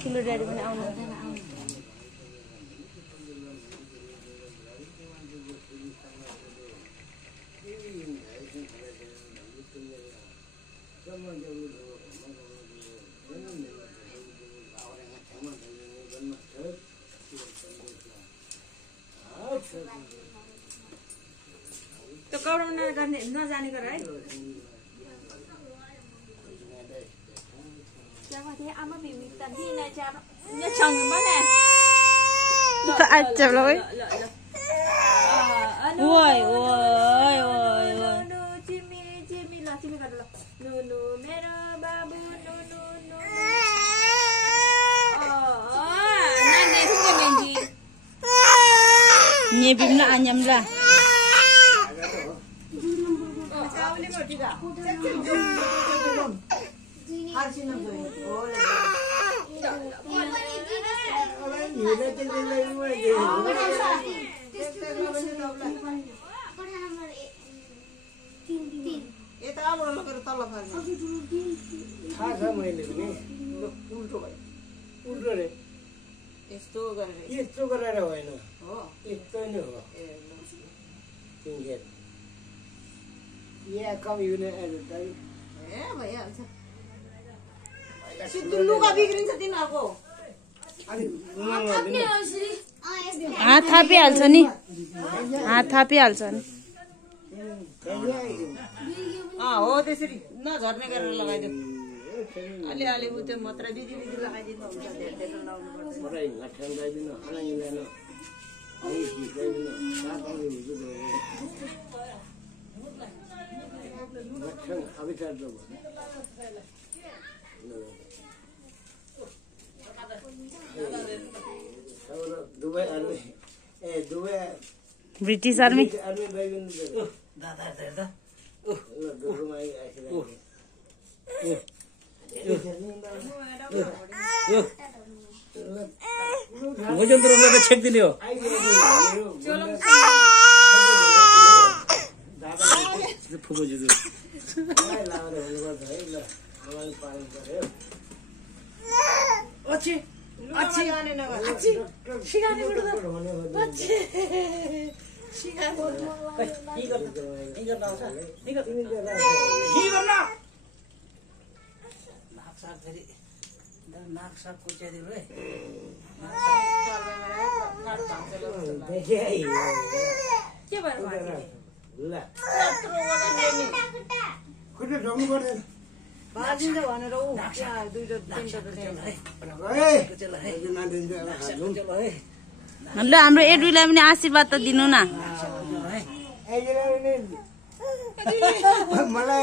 ठुलो ड्याडी पनि आउनु त्यो गौरव नगर्ने नजाने गर है Chào mọi người, anh mới bị tận thi này chào nhớ chồng mất nè. ai chậm lắm ấy ôi ôi ôi No Jimmy Jimmy là Jimmy gần là no no mera babu no no no. Này này không cái mình gì. nhẹ bìm là nhầm là यस्तो गरेर होइन यस्तो नै हो यहाँ कम हुने लुगा बिग्रिन्छ तिनीहरूको हात थापिहाल्छ नि हात थापिहाल्छ नि हो त्यसरी नझर्ने गरेर लगाइदियो अलिअलि उ त्यो मात्र बिजी बिजी लगाइदिनु हुन्छ धेरै धेरै लाउनु ब्रिटिश आर्मी वजनत्रमलाई त छेक्दिने हो फुफुजू अच्छी अच्छी अच्छी सिगाने बिड्दा अच्छी नाक साग कुच्याइदिनु है के भएर भाजिन्छ भनेर ऊ त्यहाँ दुईटा तिनटा ल हाम्रो एडुलाई पनि आशीर्वाद त दिनु न मलाई